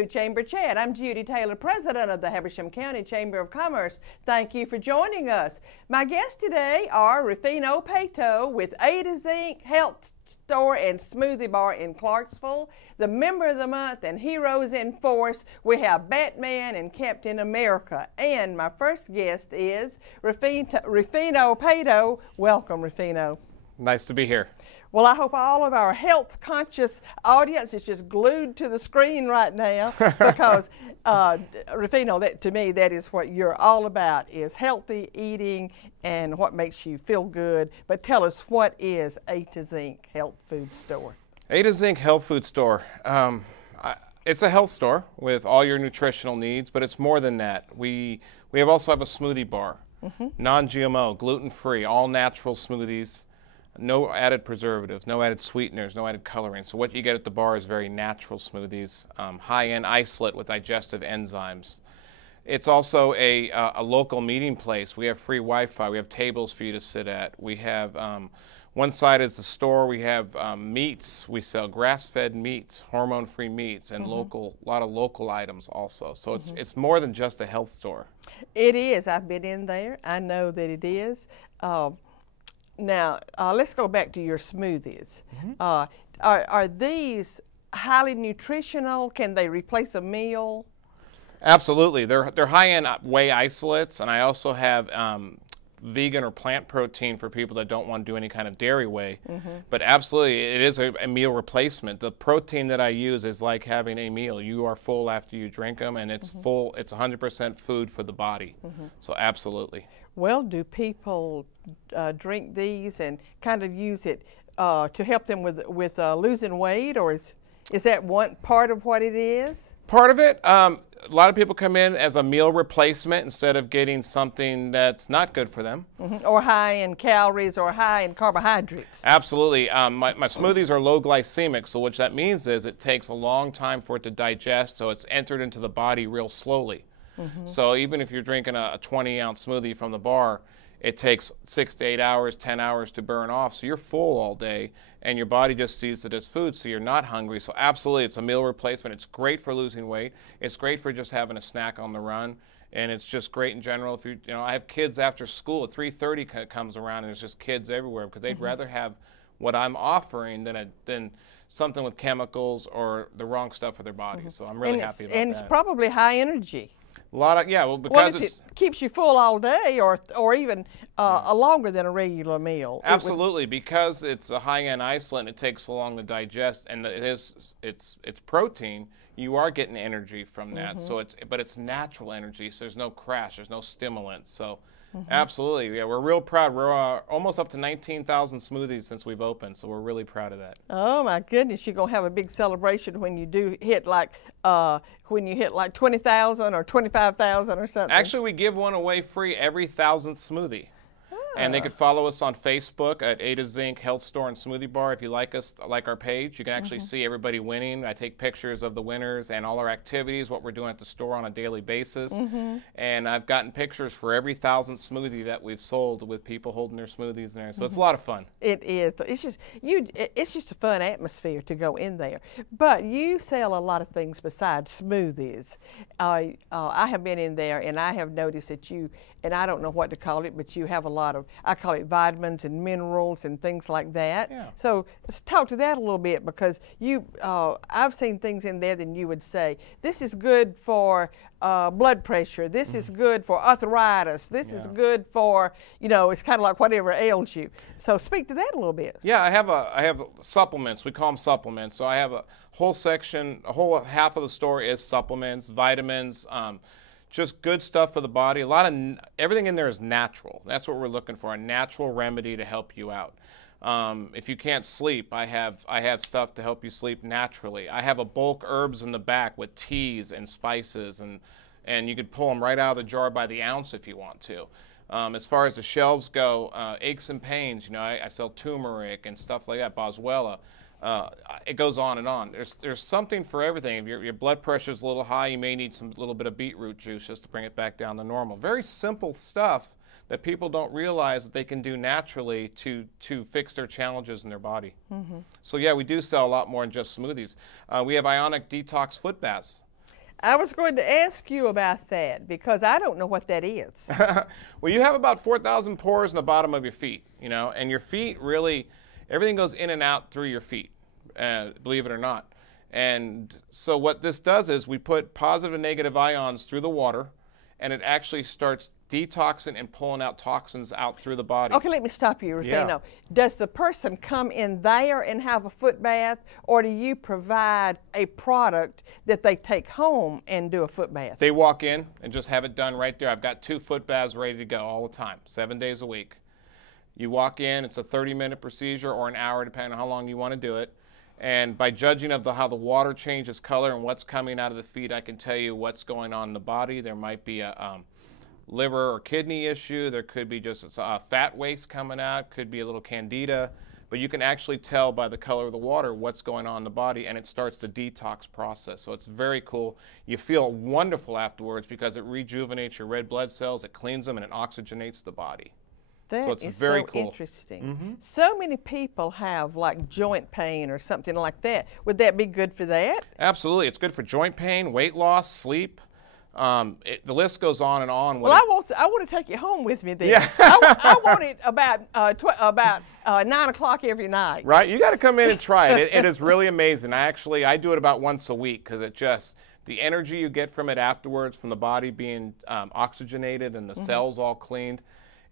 to Chamber Chat. I'm Judy Taylor, president of the Habersham County Chamber of Commerce. Thank you for joining us. My guests today are Rufino Pato with A to Zinc Health Store and Smoothie Bar in Clarksville, the Member of the Month and Heroes in Force. We have Batman and Captain America. And my first guest is Rufino Pato. Welcome, Rufino. Nice to be here. Well, I hope all of our health-conscious audience is just glued to the screen right now because, Rufino, to me, that is what you're all about, is healthy eating and what makes you feel good. But tell us, what is A to Zinc Health Food Store? A to Zinc Health Food Store. It's a health store with all your nutritional needs, but it's more than that. We also have a smoothie bar, non-GMO, gluten-free, all-natural smoothies. No added preservatives, no added sweeteners, no added coloring. So what you get at the bar is very natural smoothies, high-end isolate with digestive enzymes. It's also a local meeting place. We have free Wi-Fi. We have tables for you to sit at. We have one side is the store. We have meats. We sell grass-fed meats, hormone-free meats, and a lot of local items also. So it's more than just a health store. It is. I've been in there. I know that it is. Now, let's go back to your smoothies. Are these highly nutritional? Can they replace a meal? Absolutely. They're high-end whey isolates, and I also have vegan or plant protein for people that don't want to do any kind of dairy whey. But absolutely, it is a meal replacement. The protein that I use is like having a meal. You are full after you drink them, and it's full. It's 100% food for the body. So absolutely. Well, do people drink these and kind of use it to help them with losing weight, or is that one part of what it is? Part of it. A lot of people come in as a meal replacement instead of getting something that's not good for them. Or high in calories or high in carbohydrates. Absolutely. My smoothies are low glycemic, so what that means is it takes a long time for it to digest, so it's entered into the body real slowly. So even if you're drinking a 20-ounce smoothie from the bar, it takes 6 to 8 hours, 10 hours to burn off. So you're full all day, and your body just sees it as food, so you're not hungry. So absolutely, it's a meal replacement. It's great for losing weight. It's great for just having a snack on the run, and it's just great in general. If you know, I have kids after school at 3:30 comes around, and there's just kids everywhere because they'd rather have what I'm offering than something with chemicals or the wrong stuff for their bodies. So I'm really happy about that. And it's probably high energy. A lot of, yeah, well, because it keeps you full all day or even longer than a regular meal. Absolutely, because it's a high-end isolate and it takes so long to digest, and it's protein, you are getting energy from that. So but it's natural energy, so there's no crash, there's no stimulants. So absolutely, yeah, we're real proud. We're almost up to 19,000 smoothies since we've opened, so we're really proud of that. Oh my goodness, you're gonna have a big celebration when you do hit like 20,000 or 25,000 or something. Actually, we give one away free every 1,000th smoothie. And they could follow us on Facebook at A to Zinc Health Store and Smoothie Bar. If you like us, like our page, you can actually see everybody winning. I take pictures of the winners and all our activities, what we're doing at the store on a daily basis. And I've gotten pictures for every 1,000th smoothie that we've sold with people holding their smoothies in there. So it's a lot of fun. It is. It's just a fun atmosphere to go in there. But you sell a lot of things besides smoothies. I have been in there and I have noticed that you, and I don't know what to call it, but you have a lot of, I call it vitamins and minerals and things like that. Yeah. So let's talk to that a little bit, because I've seen things in there that you would say, this is good for blood pressure, this is good for arthritis, this is good for, it's kind of like whatever ails you. So speak to that a little bit. Yeah, I have supplements. We call them supplements. So I have a whole section, a whole half of the store is supplements, vitamins, just good stuff for the body. Everything in there is natural. That's what we're looking for, a natural remedy to help you out. If you can't sleep, I have stuff to help you sleep naturally. I have a bulk herbs in the back with teas and spices, and you could pull them right out of the jar by the ounce if you want to. As far as the shelves go, aches and pains, I sell turmeric and stuff like that, boswellia. It goes on and on. There's something for everything. If your blood pressure is a little high, you may need a little bit of beetroot juice just to bring it back down to normal. Very simple stuff that people don't realize that they can do naturally to fix their challenges in their body. So yeah, we do sell a lot more than just smoothies. We have ionic detox foot baths. I was going to ask you about that because I don't know what that is. Well, you have about 4,000 pores in the bottom of your feet, you know, and your feet really, everything goes in and out through your feet, believe it or not. And so what this does is we put positive and negative ions through the water, and it actually starts detoxing and pulling out toxins out through the body. Okay, let me stop you, Rufino. Yeah. Does the person come in there and have a foot bath, or do you provide a product that they take home and do a foot bath? They walk in and just have it done right there. I've got 2 foot baths ready to go all the time, 7 days a week. You walk in, it's a 30-minute procedure or an hour, depending on how long you want to do it. And by judging of how the water changes color and what's coming out of the feet, I can tell you what's going on in the body. There might be a liver or kidney issue. There could be just fat waste coming out. Could be a little candida. But you can actually tell by the color of the water what's going on in the body, and it starts the detox process. So it's very cool. You feel wonderful afterwards because it rejuvenates your red blood cells, it cleans them, and it oxygenates the body. That so it's is very so cool. Interesting. Mm-hmm. So many people have like joint pain or something like that. Would that be good for that? Absolutely. It's good for joint pain, weight loss, sleep. The list goes on and on. Well, I want to take you home with me then. Yeah. I want it about 9 o'clock every night. Right. You got to come in and try it. It is really amazing. I do it about once a week because the energy you get from it afterwards, from the body being oxygenated and the cells all cleaned,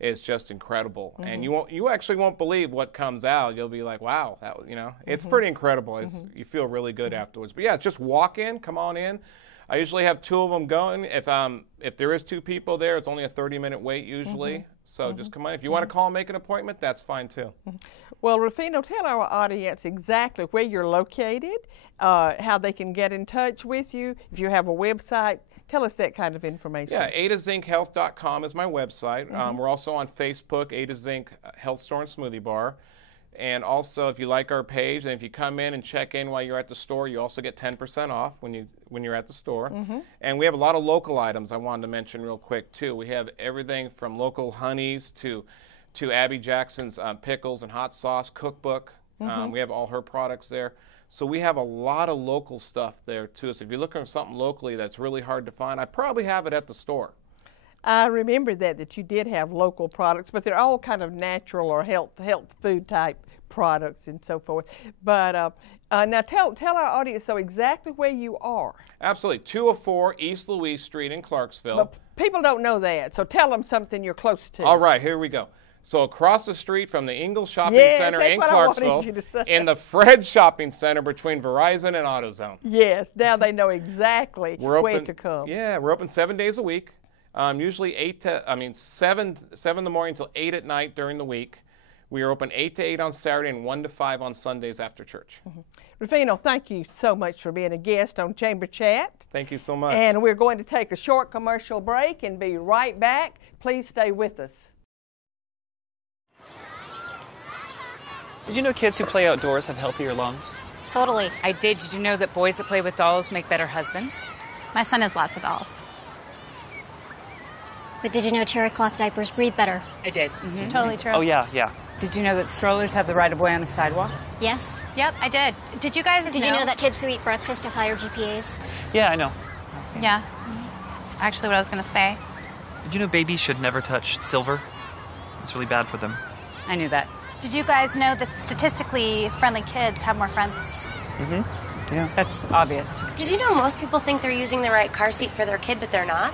is just incredible. And you actually won't believe what comes out. You'll be like, wow, it's pretty incredible. You feel really good afterwards. But yeah, just walk in, come on in. I usually have 2 of them going. If there is 2 people there, it's only a 30-minute wait usually. So just come on. If you want to call and make an appointment, that's fine too. Well, Rufino, tell our audience exactly where you're located, how they can get in touch with you, if you have a website. Tell us that kind of information. Yeah, adazinchealth.com is my website. We're also on Facebook, Ada Zinc Health Store and Smoothie Bar. And also, if you like our page, and if you come in and check in while you're at the store, you also get 10% off when you're at the store. And we have a lot of local items I wanted to mention real quick too. We have everything from local honeys to Abby Jackson's pickles and hot sauce cookbook. We have all her products there. So we have a lot of local stuff there too. So if you're looking for something locally that's really hard to find, I probably have it at the store. I remember that you did have local products, but they're all kind of natural or health food type products and so forth. But now tell our audience exactly where you are. Absolutely. 204 East Louise Street in Clarksville. But people don't know that, so tell them something you're close to. All right, here we go. So across the street from the Ingalls Shopping Center in Clarksville, in the Fred's Shopping Center between Verizon and AutoZone. Yes, now they know exactly where to come. Yeah, we're open 7 days a week. Usually 7 in the morning until 8 at night during the week. We are open 8 to 8 on Saturday and 1 to 5 on Sundays after church. Rufino, thank you so much for being a guest on Chamber Chat. Thank you so much. And we're going to take a short commercial break and be right back. Please stay with us. Did you know kids who play outdoors have healthier lungs? Totally. I did. Did you know that boys that play with dolls make better husbands? My son has lots of dolls. But did you know terry cloth diapers breathe better? I did. It's totally true. Oh, yeah. Did you know that strollers have the right of way on the sidewalk? Yes. Yep, I did. Did you guys Did you know that kids who eat breakfast have higher GPAs? Yeah, I know. Yeah. That's actually what I was going to say. Did you know babies should never touch silver? It's really bad for them. I knew that. Did you guys know that statistically friendly kids have more friends? Yeah. That's obvious. Did you know most people think they're using the right car seat for their kid, but they're not?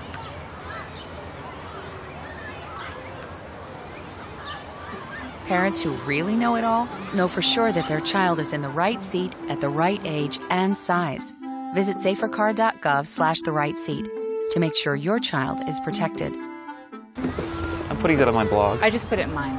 Parents who really know it all know for sure that their child is in the right seat at the right age and size. Visit safercar.gov/the right seat to make sure your child is protected. I'm putting that on my blog. I just put it in mine.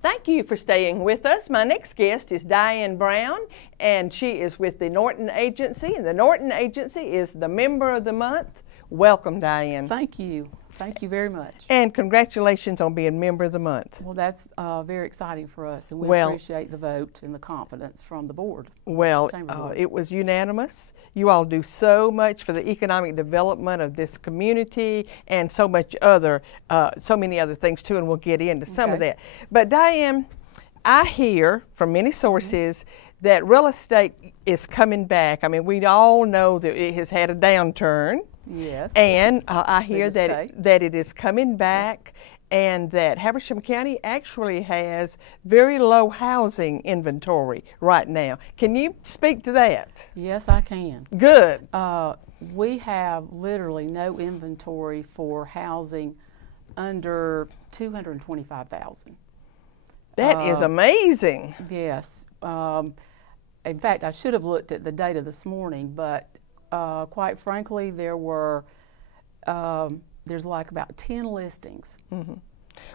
Thank you for staying with us. My next guest is Diane Brown, and she is with the Norton Agency, and the Norton Agency is the Member of the Month. Welcome, Diane. Thank you. Thank you very much. And congratulations on being Member of the Month. Well, that's very exciting for us, and we appreciate the vote and the confidence from the board. Well, it was unanimous. You all do so much for the economic development of this community and so many other things too, and we'll get into some of that. But Diane, I hear from many sources that real estate is coming back. I mean, we all know that it has had a downturn. Yes. And I hear Big that it is coming back, and that Habersham County actually has very low housing inventory right now. Can you speak to that? Yes, I can. Good. We have literally no inventory for housing under 225,000. That is amazing. Yes. In fact, I should have looked at the data this morning, but quite frankly, there's like about 10 listings. Mm-hmm.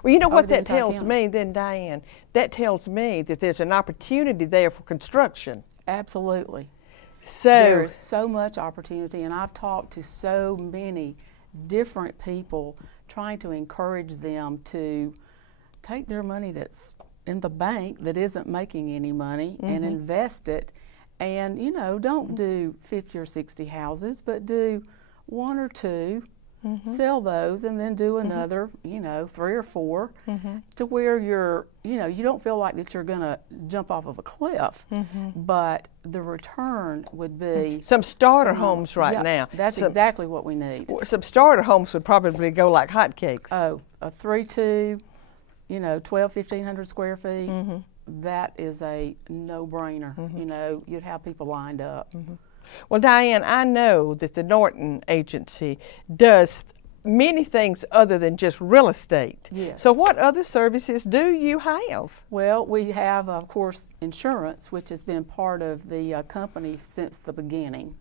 Well, you know what that tells me then, Diane? That tells me that there's an opportunity there for construction. Absolutely. So there is so much opportunity, and I've talked to so many different people trying to encourage them to take their money that's in the bank that isn't making any money and invest it. And, you know, don't do 50 or 60 houses, but do 1 or 2, sell those, and then do another, you know, 3 or 4, to where you're, you know, you don't feel like that you're going to jump off of a cliff, but the return would be some starter homes right now. That's exactly what we need. Some starter homes would probably go like hotcakes. Oh, a 3-2, you know, 1,500 square feet. That is a no-brainer. You know, you'd have people lined up. Well, Diane, I know that the Norton Agency does many things other than just real estate. Yes. So what other services do you have? Well, we have, of course, insurance, which has been part of the company since the beginning.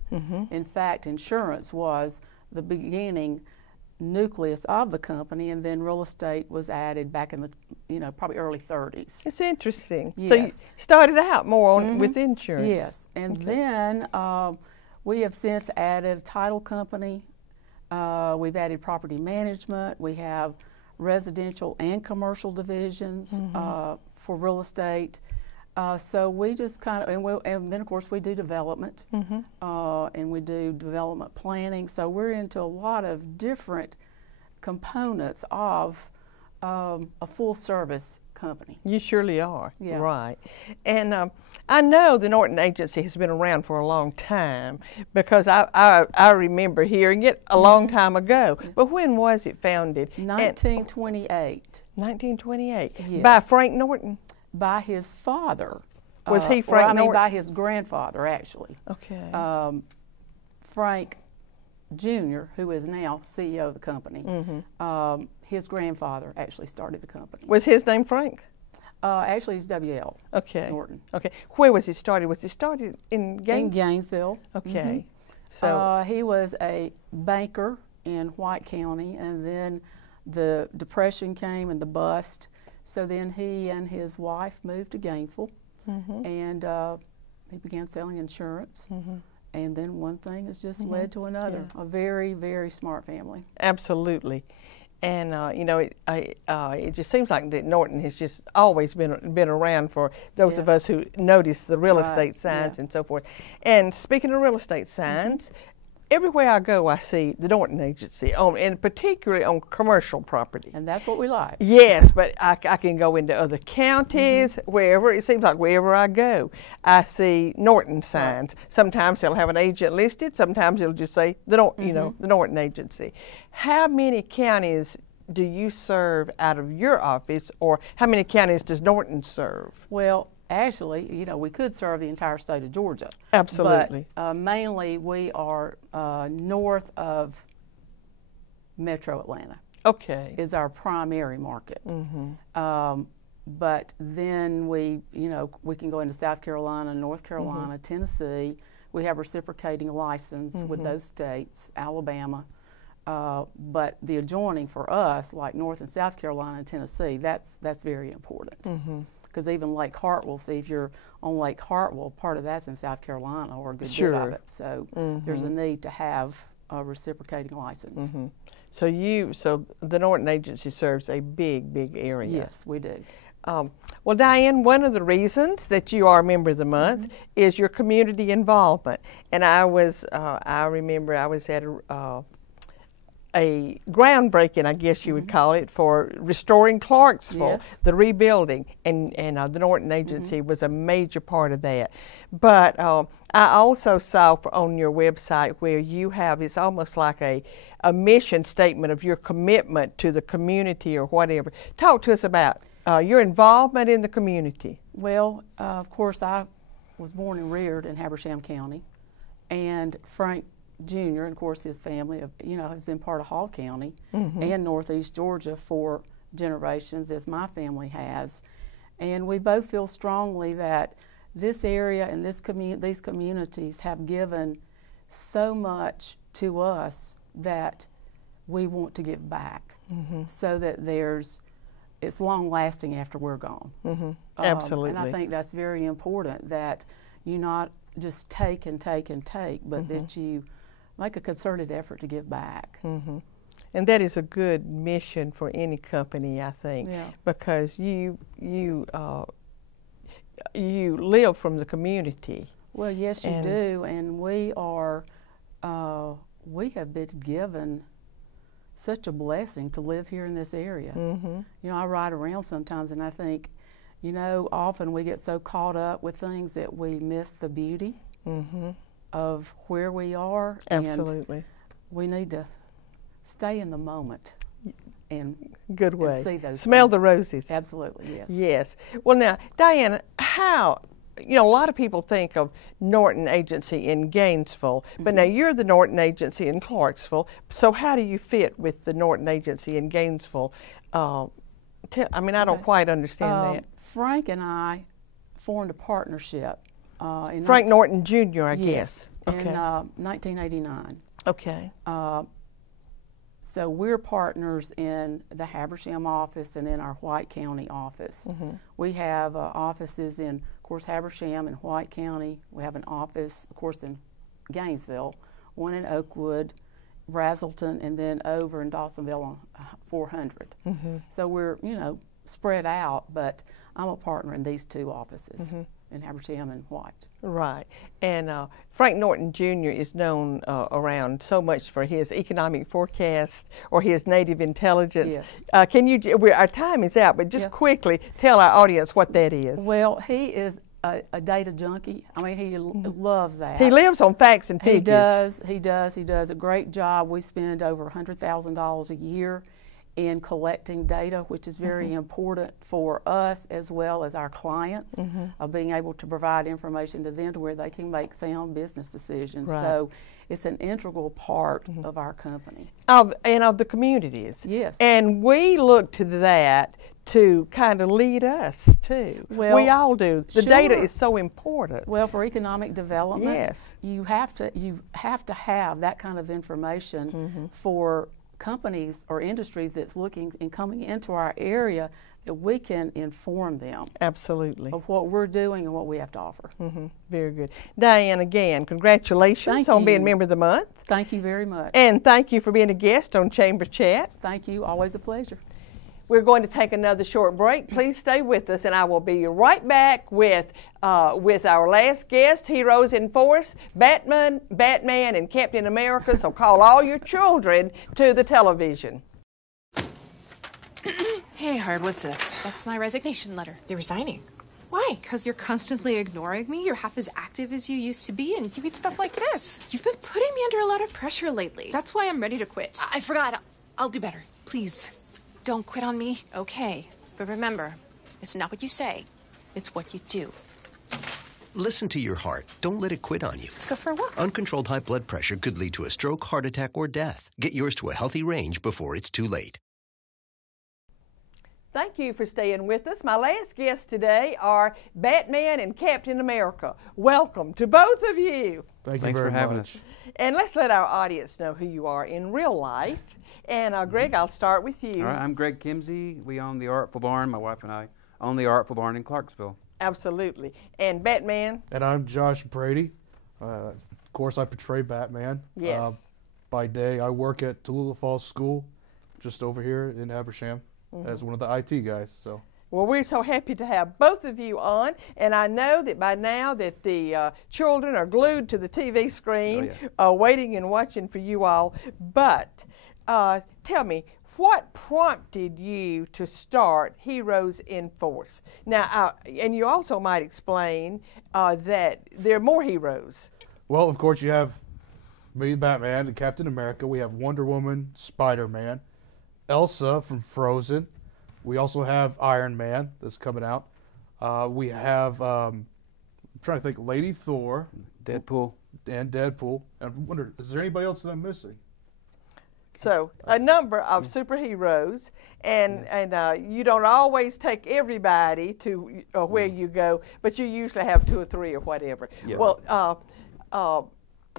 In fact, insurance was the beginning nucleus of the company, and then real estate was added back in the, you know, probably early 30s. It's interesting. Yes. So you started out more on with insurance. Yes, and then we have since added a title company. We've added property management. We have residential and commercial divisions for real estate. So we just kind of, and then of course we do development, and we do development planning. So we're into a lot of different components of a full service company. You surely are. Yeah. Right. And I know the Norton Agency has been around for a long time, because I remember hearing it a long time ago. But when was it founded? 1928. 1928. Yes. By Frank Norton? By his father. Was he Frank I mean, Norton? by his grandfather, actually. Okay. Frank Jr., who is now CEO of the company, his grandfather actually started the company. Was his name Frank? Actually, he's W.L. Okay. Norton. Okay. Where was he started? Was he started in Gainesville? In Gainesville. Okay. So he was a banker in White County, and then the Depression came and the bust. So then he and his wife moved to Gainesville, and he began selling insurance. And then one thing has just led to another. A very, very smart family. Absolutely. And you know, it just seems like that Norton has just always been around for those of us who notice the real estate signs and so forth. And speaking of real estate signs, everywhere I go, I see the Norton Agency, and particularly on commercial property. And that's what we like. Yes, but I can go into other counties, wherever. It seems like wherever I go, I see Norton signs. Sometimes they'll have an agent listed. Sometimes it'll just say the Norton Agency. How many counties do you serve out of your office, or how many counties does Norton serve? Well, actually, you know, we could serve the entire state of Georgia. Absolutely. But mainly we are north of Metro Atlanta. Okay. Is our primary market. But then we can go into South Carolina, North Carolina, Tennessee. We have reciprocating license with those states, Alabama. But the adjoining for us, like North and South Carolina and Tennessee, that's very important. Because even Lake Hartwell, see, if you're on Lake Hartwell, part of that's in South Carolina, or a good bit of it. So there's a need to have a reciprocating license. So the Norton Agency serves a big, big area. Yes, we do. Well, Diane, one of the reasons that you are a member of the month is your community involvement. And I remember I was at a groundbreaking, I guess you would call it, for restoring Clarksville, Yes. the rebuilding, and the Norton Agency was a major part of that. But I also saw on your website where you have, it's almost like a mission statement of your commitment to the community or whatever. Talk to us about your involvement in the community. Well, of course, I was born and reared in Habersham County, and Frank Jr., and of course his family, has been part of Hall County and Northeast Georgia for generations, as my family has. And we both feel strongly that this area and these communities have given so much to us that we want to give back, so that it's long lasting after we're gone. Absolutely. And I think that's very important, that you not just take and take and take, but that you make a concerted effort to give back. And that is a good mission for any company, I think, Yeah. because you live from the community. Well, yes, you do, and we have been given such a blessing to live here in this area. I ride around sometimes and I think, often we get so caught up with things that we miss the beauty of where we are. Absolutely. And we need to stay in the moment and good way. And see those Smell things. The roses. Absolutely, yes. Yes. Well, now, Diana, how, a lot of people think of Norton Agency in Gainesville, but now you're the Norton Agency in Clarksville, so how do you fit with the Norton Agency in Gainesville? I don't quite understand that. Frank and I formed a partnership. Frank Norton Jr., I yes, guess. Okay. In 1989. Okay. So we're partners in the Habersham office and in our White County office. We have offices in, of course, Habersham and White County. We have an office, of course, in Gainesville, one in Oakwood, Brazelton, and then over in Dawsonville on 400. So we're, spread out, but I'm a partner in these two offices, in Habersham and White. Right. And Frank Norton Jr. is known around so much for his economic forecast or his native intelligence. Yes. Can you, our time is out, but just quickly tell our audience what that is. Well, he is a data junkie. I mean, he loves that. He lives on facts and figures. He does a great job. We spend over $100,000 a year in collecting data, which is very important for us as well as our clients, of being able to provide information to them to where they can make sound business decisions. Right. So it's an integral part of our company. And of the communities. Yes. And we look to that to kind of lead us too. Well, we all do. The sure. data is so important. Well, for economic development, yes, you have to have that kind of information for companies or industries that's looking and coming into our area, that we can inform them absolutely of what we're doing and what we have to offer. Very good. Diane, again, congratulations on being Member of the Month. Thank you very much. And thank you for being a guest on Chamber Chat. Thank you. Always a pleasure. We're going to take another short break. Please stay with us, and I will be right back with our last guest, Heroes in Force, Batman, and Captain America. So call all your children to the television. Hey, Hard, what's this? That's my resignation letter. You're resigning. Why? Because you're constantly ignoring me. You're half as active as you used to be, and you get stuff like this. You've been putting me under a lot of pressure lately. That's why I'm ready to quit. I forgot. I'll do better. Please. Don't quit on me. Okay. But remember, it's not what you say, it's what you do. Listen to your heart. Don't let it quit on you. Let's go for a walk. Uncontrolled high blood pressure could lead to a stroke, heart attack, or death. Get yours to a healthy range before it's too late. Thank you for staying with us. My last guests today are Batman and Captain America. Welcome to both of you. Thanks for having us. And let's let our audience know who you are in real life. And Greg, I'll start with you. All right, I'm Greg Kimsey. We own the Artful Barn. My wife and I own the Artful Barn in Clarksville. Absolutely. And Batman? And I'm Josh Brady. Of course, I portray Batman. Yes. By day, I work at Tallulah Falls School, just over here in Habersham, as one of the IT guys. So. Well, we're so happy to have both of you on, and I know that by now that the children are glued to the TV screen, waiting and watching for you all. But tell me, what prompted you to start Heroes in Force? Now, and you also might explain that there are more heroes. Well, of course, you have me, Batman, and Captain America. We have Wonder Woman, Spider-Man, Elsa from Frozen. We also have Iron Man that's coming out. We have, I'm trying to think, Lady Thor. Deadpool. And Deadpool. And I wonder, is there anybody else that I'm missing? So a number of superheroes, and you don't always take everybody to where you go, but you usually have 2 or 3 or whatever. Yeah. Well,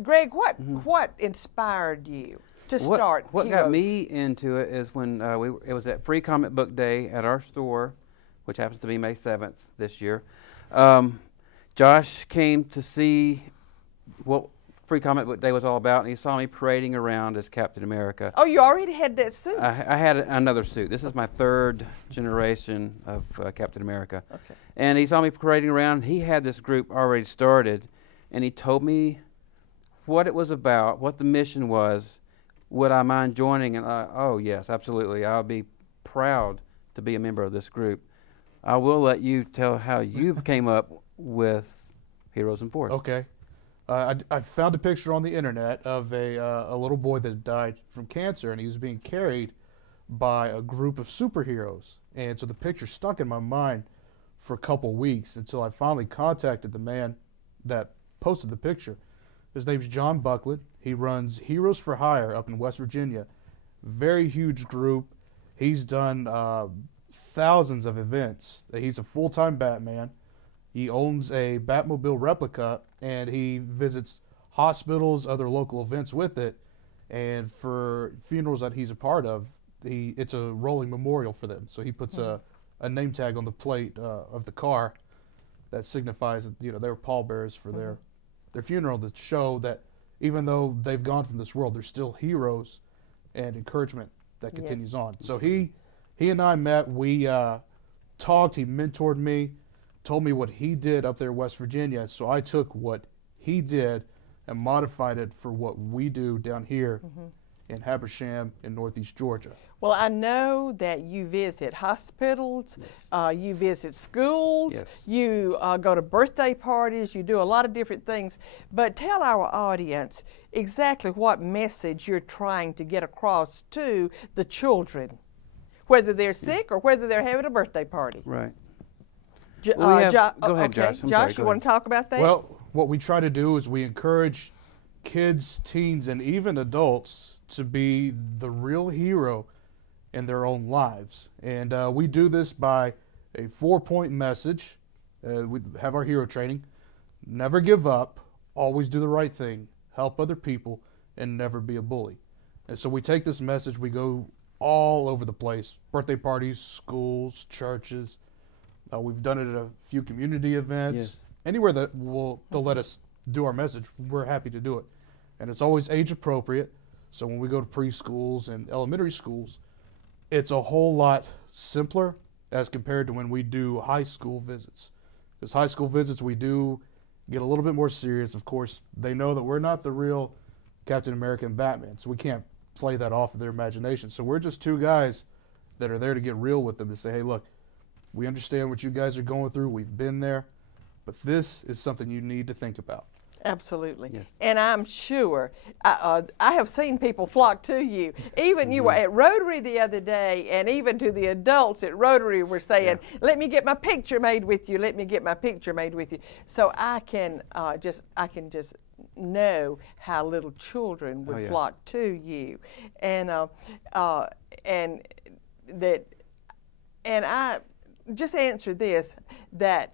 Greg, what inspired you to start What Heroes? got me into it is when it was at Free Comic Book Day at our store, which happens to be May 7th this year. Josh came to see what Free Comic Book Day was all about, and he saw me parading around as Captain America. Oh, you already had that suit? I had another suit. This is my 3rd generation of Captain America. Okay. And he saw me parading around. He had this group already started, and he told me what it was about, what the mission was. Would I mind joining? And oh, yes, absolutely. I'll be proud to be a member of this group. I will let you tell how you came up with Heroes in Force. Okay. I found a picture on the internet of a little boy that died from cancer, and he was being carried by a group of superheroes. And so the picture stuck in my mind for a couple weeks until I finally contacted the man that posted the picture. His name's John Buckland. He runs Heroes for Hire up in West Virginia. Very huge group. He's done thousands of events. He's a full-time Batman. He owns a Batmobile replica, and he visits hospitals, other local events with it. And for funerals that he's a part of, it's a rolling memorial for them. So he puts a name tag on the plate of the car that signifies that, they were pallbearers for their funeral, to show that even though they've gone from this world, they're still heroes, and encouragement that continues on. So he and I met. We talked. He mentored me, told me what he did up there in West Virginia. So I took what he did and modified it for what we do down here in Habersham in Northeast Georgia. Well, I know that you visit hospitals, you visit schools, you go to birthday parties, you do a lot of different things. But tell our audience exactly what message you're trying to get across to the children, whether they're sick or whether they're having a birthday party. Right. Go ahead, Josh. Josh, you want to talk about that? Well, what we try to do is we encourage kids, teens, and even adults to be the real hero in their own lives. And we do this by a 4-point message. We have our hero training. Never give up, always do the right thing, help other people, and never be a bully. And so we take this message, we go all over the place, birthday parties, schools, churches. We've done it at a few community events. Yes. Anywhere that they'll let us do our message, we're happy to do it. And it's always age appropriate. So when we go to preschools and elementary schools, it's a whole lot simpler as compared to when we do high school visits. Because high school visits, we do get a little bit more serious. Of course, they know that we're not the real Captain America and Batman, so we can't play that off of their imagination. So we're just 2 guys that are there to get real with them, to say, hey, look, we understand what you guys are going through. We've been there, but this is something you need to think about. Absolutely. Yes. And I'm sure, I have seen people flock to you. Even you were at Rotary the other day, and even to the adults at Rotary were saying, let me get my picture made with you, let me get my picture made with you. So I can just know how little children would flock to you. And I just answer this, that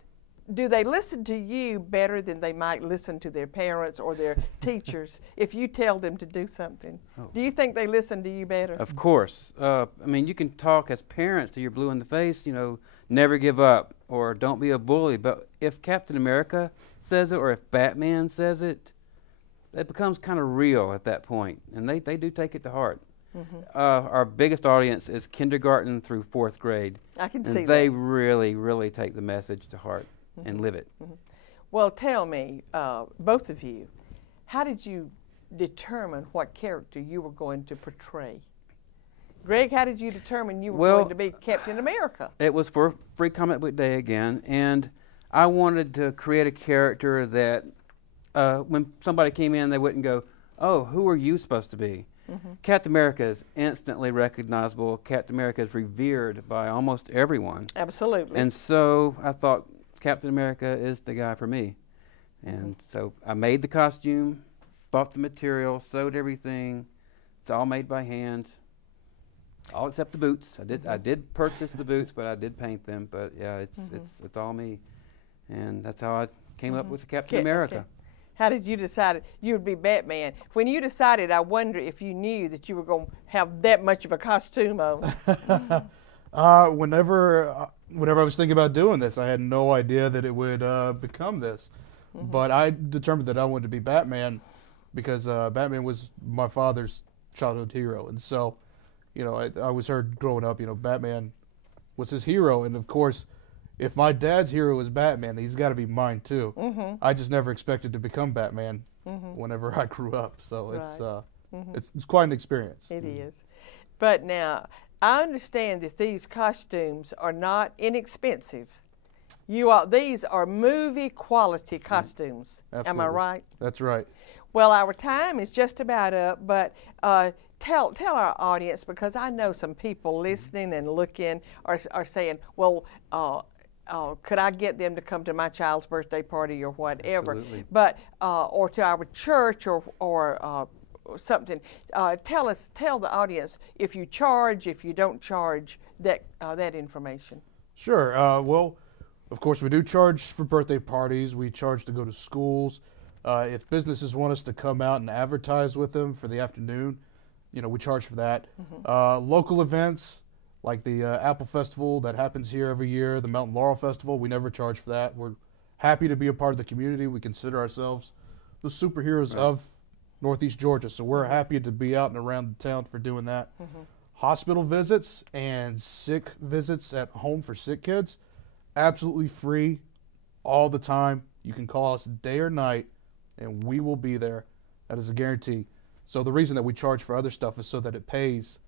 do they listen to you better than they might listen to their parents or their teachers if you tell them to do something? Do you think they listen to you better? Of course. I mean, you can talk as parents till you're blue in the face, never give up or don't be a bully. But if Captain America says it or if Batman says it, it becomes kind of real at that point. And they do take it to heart. Our biggest audience is kindergarten through 4th grade. I can see that. They really, really take the message to heart and live it. Well, tell me, both of you, how did you determine what character you were going to portray? Greg, how did you determine you were Well, going to be Captain America? It was for Free Comic Book Day again, and I wanted to create a character that when somebody came in, they wouldn't go, "Oh, who are you supposed to be?" Captain America is instantly recognizable. Captain America is revered by almost everyone. Absolutely. And so I thought Captain America is the guy for me. And so I made the costume, bought the material, sewed everything. It's all made by hand, all except the boots. I did purchase the boots, but I did paint them. But yeah, it's all me. And that's how I came up with Captain America. Okay. How did you decide you would be Batman? When you decided, I wonder if you knew that you were going to have that much of a costume on. Whenever I was thinking about doing this, I had no idea that it would become this. But I determined that I wanted to be Batman because Batman was my father's childhood hero. And so, you know, I was heard growing up, you know, Batman was his hero. And, of course, if my dad's hero is Batman, he's got to be mine too. I just never expected to become Batman whenever I grew up. So it's quite an experience. It is. But now, I understand that these costumes are not inexpensive. These are movie quality costumes. Absolutely. Am I right? That's right. Well, our time is just about up, but tell our audience, because I know some people listening and looking are saying, well, could I get them to come to my child's birthday party or whatever? Absolutely. But or to our church or something. Tell the audience if you charge, if you don't charge, that information. Sure. Well, of course, we do charge for birthday parties. We charge to go to schools. If businesses want us to come out and advertise with them for the afternoon, you know, we charge for that. Local events, like the Apple Festival that happens here every year, the Mountain Laurel Festival, we never charge for that. We're happy to be a part of the community. We consider ourselves the superheroes of Northeast Georgia, so we're happy to be out and around the town for doing that. Hospital visits and sick visits at home for sick kids, absolutely free all the time. You can call us day or night, and we will be there. That is a guarantee. So the reason that we charge for other stuff is so that it pays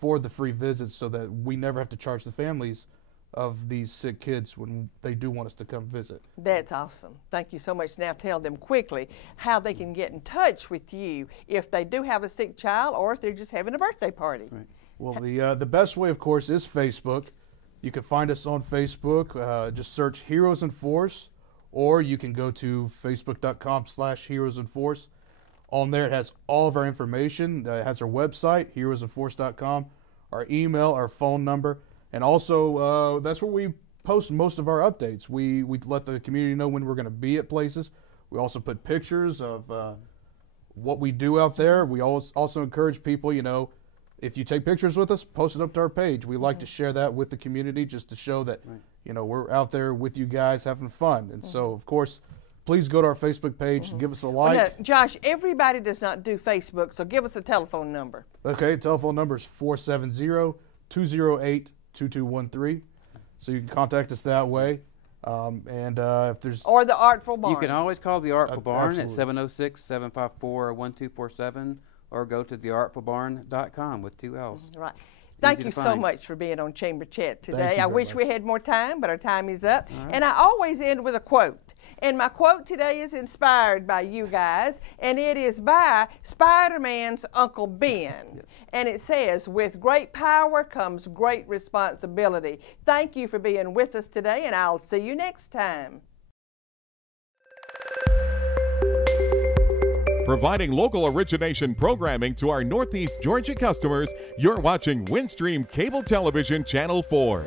for the free visits, so that we never have to charge the families of these sick kids when they do want us to come visit. That's awesome. Thank you so much. Now tell them quickly how they can get in touch with you if they do have a sick child or if they're just having a birthday party. Right. Well, the best way, of course, is Facebook. You can find us on Facebook. Just search Heroes in Force, or you can go to facebook.com/heroesinforce. On there, it has all of our information. It has our website, heroesinforce.com, our email, our phone number, and also that's where we post most of our updates. We let the community know when we're going to be at places. We also put pictures of what we do out there. We also encourage people, you know, if you take pictures with us, post it up to our page. We like to share that with the community just to show that, you know, we're out there with you guys having fun. And so, of course, please go to our Facebook page and give us a like. Well, now, Josh, everybody does not do Facebook, so give us a telephone number. Okay, telephone number is 470-208-2213. So you can contact us that way. If there's... Or the Artful Barn. You can always call the Artful Barn at absolutely. 706-754-1247 or go to theartfulbarn.com with 2 L's. Right. Thank you so much for being on Chamber Chat today. I wish we had more time, but our time is up. Right. And I always end with a quote. And my quote today is inspired by you guys, and it is by Spider-Man's Uncle Ben. Yes. And it says, with great power comes great responsibility. Thank you for being with us today, and I'll see you next time. Providing local origination programming to our Northeast Georgia customers, you're watching Windstream Cable Television Channel 4.